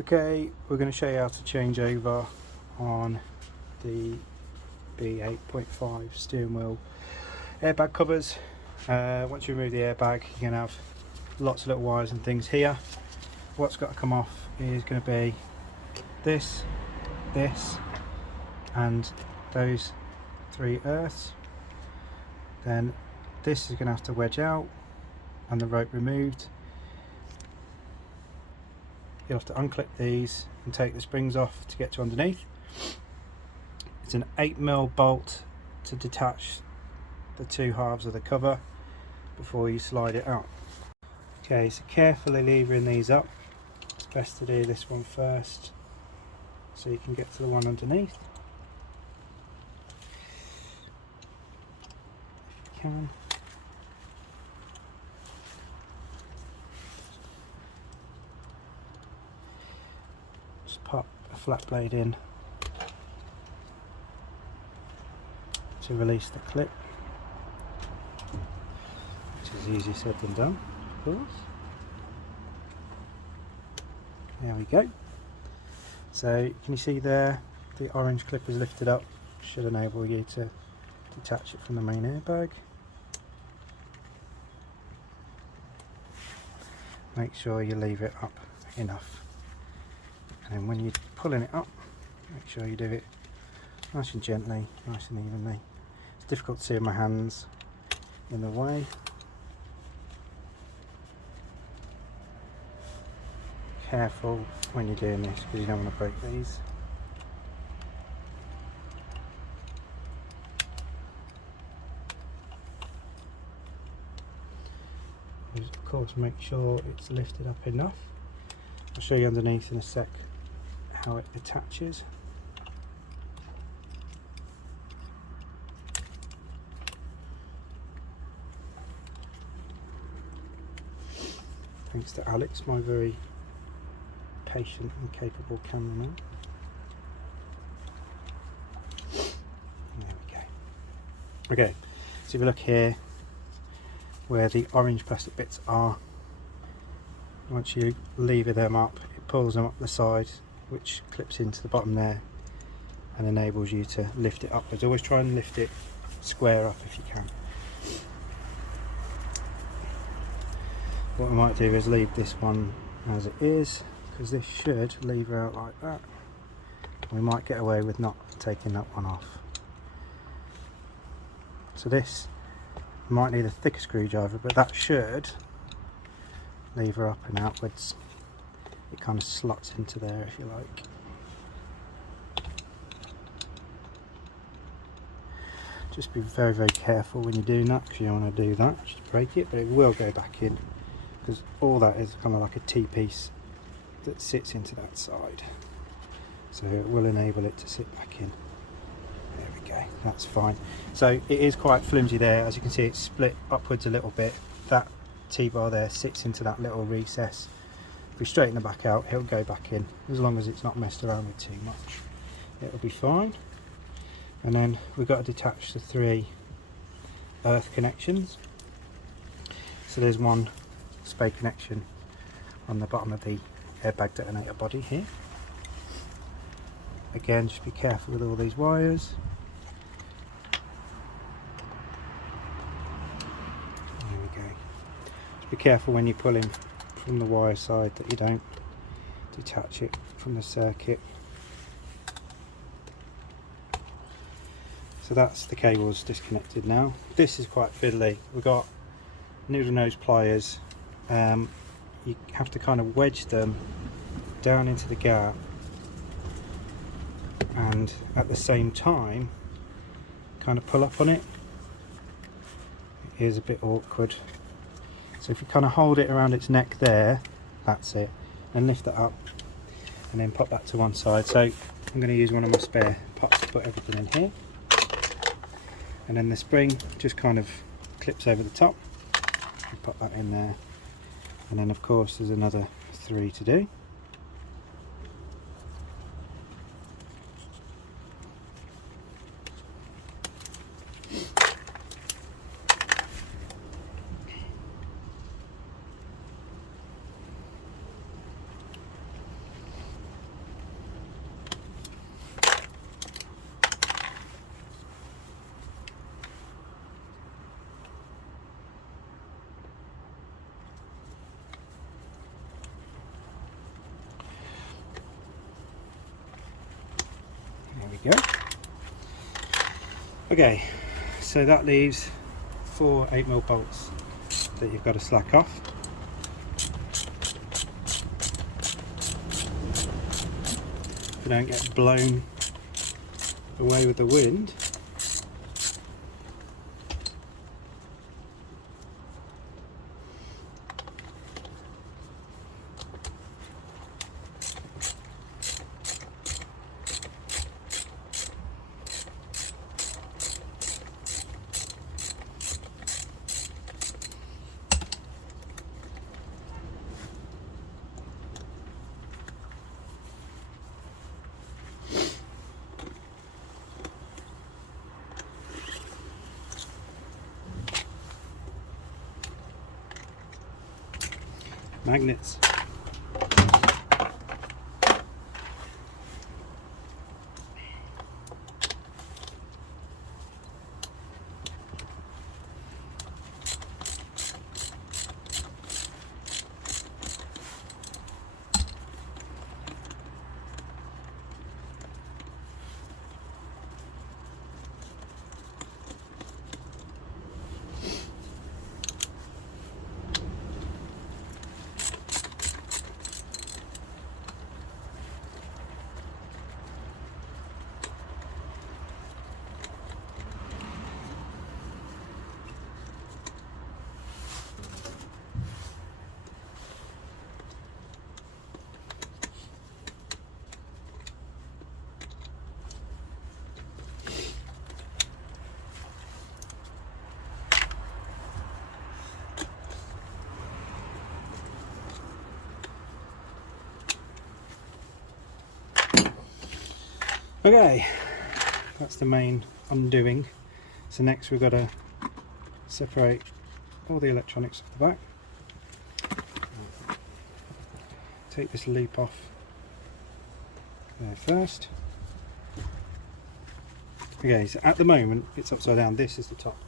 Okay, we're going to show you how to change over on the B8.5 steering wheel airbag covers. Once you remove the airbag, you're going to have lots of little wires and things here. What's got to come off is going to be this, and those three earths. Then this is going to have to wedge out and the rope removed. You'll have to unclip these and take the springs off to get to underneath. It's an 8mm bolt to detach the two halves of the cover before you slide it out. Okay, so carefully levering these up. It's best to do this one first so you can get to the one underneath. If you can. Just pop a flat blade in to release the clip, which is easier said than done, of course. There we go. So can you see there, the orange clip is lifted up, should enable you to detach it from the main airbag. Make sure you leave it up enough, and then when you're pulling it up, make sure you do it nice and gently, nice and evenly. It's difficult to see with my hands in the way. Careful when you're doing this because you don't want to break these. Just, of course, make sure it's lifted up enough. I'll show you underneath in a sec how it attaches. Thanks to Alex, my very patient and capable cameraman. There we go. Okay, so if you look here where the orange plastic bits are, once you lever them up, it pulls them up the side, which clips into the bottom there and enables you to lift it upwards. Always try and lift it square up if you can. What I might do is leave this one as it is, because this should lever out like that. We might get away with not taking that one off. So this might need a thicker screwdriver, but that should lever up and outwards. It kind of slots into there if you like. Just be very, very careful when you're doing that, because you don't want to do that, just break it, but it will go back in, because all that is kind of like a T-piece that sits into that side, so it will enable it to sit back in. There we go, that's fine. So it is quite flimsy there, as you can see it's split upwards a little bit. That T-bar there sits into that little recess. If we straighten the back out, it'll go back in, as long as it's not messed around with too much. It'll be fine. And then we've got to detach the three earth connections. So there's one spade connection on the bottom of the airbag detonator body here. Again, just be careful with all these wires. There we go. Just be careful when you're pulling from the wire side that you don't detach it from the circuit. So that's the cables disconnected now. This is quite fiddly. We've got needle nose pliers. You have to kind of wedge them down into the gap, and at the same time kind of pull up on it. It is a bit awkward. So if you kind of hold it around its neck there, that's it, and lift it up and then pop that to one side. So I'm going to use one of my spare pots to put everything in here, and then the spring just kind of clips over the top. You pop that in there, and then of course there's another 3 to do. you go. Okay, so that leaves 4 8mm bolts that you've got to slack off. If you don't get blown away with the wind. Magnets. Okay, that's the main undoing. So next we've got to separate all the electronics off the back. Take this loop off there first. Okay, so at the moment it's upside down. This is the top,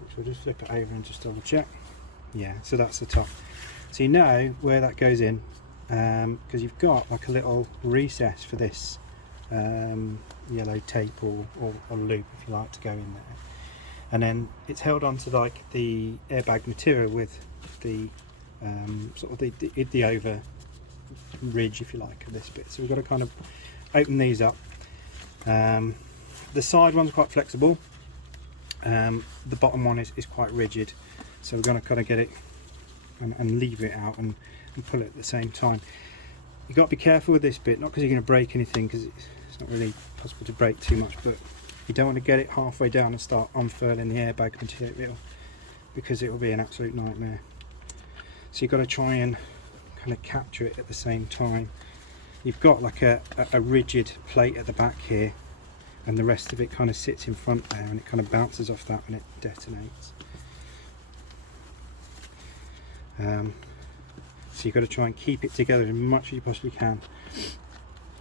which we'll just flip it over and just double check. Yeah, so that's the top. So you know where that goes in, because you've got like a little recess for this yellow tape or loop, if you like, to go in there, and then it's held onto like the airbag material with the sort of the over ridge, if you like, of this bit. So we've got to kind of open these up. The side one's quite flexible, the bottom one is quite rigid, so we're going to kind of get it and lever it out and pull it at the same time. You've got to be careful with this bit, not because you're going to break anything, because it's not really possible to break too much, but you don't want to get it halfway down and start unfurling the airbag material, because it will be an absolute nightmare. So you've got to try and kind of capture it at the same time. You've got like a rigid plate at the back here, and the rest of it kind of sits in front there, and it kind of bounces off that when it detonates. So you've got to try and keep it together as much as you possibly can,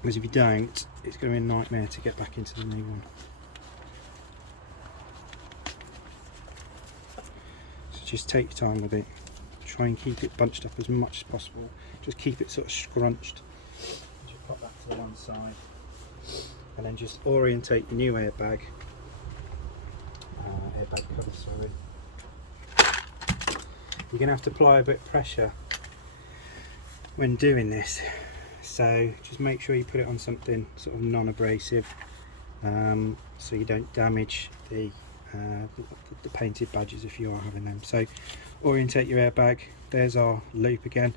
because if you don't, it's going to be a nightmare to get back into the new one. So just take your time with it. Try and keep it bunched up as much as possible. Just keep it sort of scrunched. Just pop that to one side, and then just orientate your new airbag. Airbag cover, sorry. You're going to have to apply a bit of pressure when doing this, so just make sure you put it on something sort of non-abrasive, so you don't damage the painted badges if you are having them. So orientate your airbag. There's our loop again,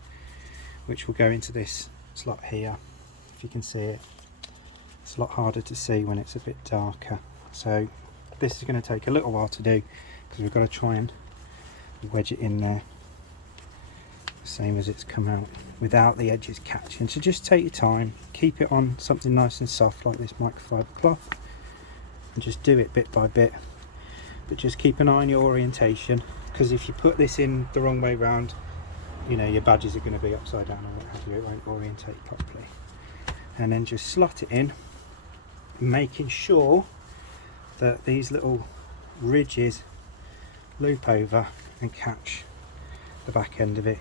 which will go into this slot here. If you can see it, it's a lot harder to see when it's a bit darker, so this is going to take a little while to do, because we've got to try and wedge it in there the same as it's come out, without the edges catching. So just take your time, keep it on something nice and soft like this microfiber cloth, and just do it bit by bit, but just keep an eye on your orientation, because if you put this in the wrong way round, you know, your badges are going to be upside down or what have you. It won't orientate properly. And then just slot it in, making sure that these little ridges loop over and catch the back end of it,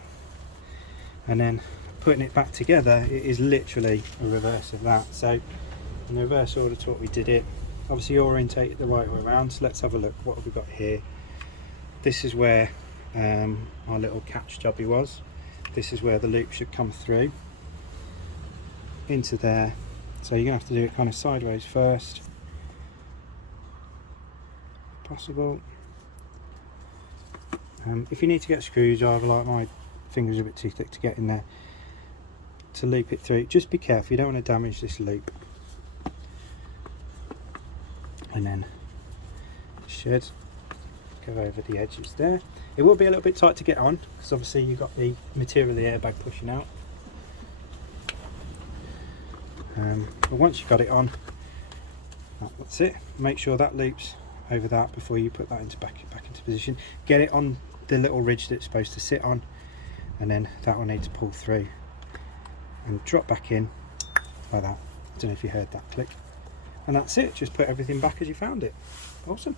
and then putting it back together, it is literally a reverse of that. So In reverse order to what we did it. Obviously orientate it the right way around, so let's have a look. What have we got here? This is where our little catch jobby was. This is where the loop should come through into there. So you're going to have to do it kind of sideways first, if possible. If you need to get a screwdriver, like my fingers are a bit too thick to get in there, to loop it through, just be careful, you don't want to damage this loop. And then it should go over the edges there. It will be a little bit tight to get on because obviously you've got the material of the airbag pushing out. But once you've got it on, that's it. Make sure that loops over that before you put that back into position. Get it on the little ridge that it's supposed to sit on, and then that will need to pull through and drop back in like that. I don't know if you heard that click. And that's it, just put everything back as you found it. Awesome.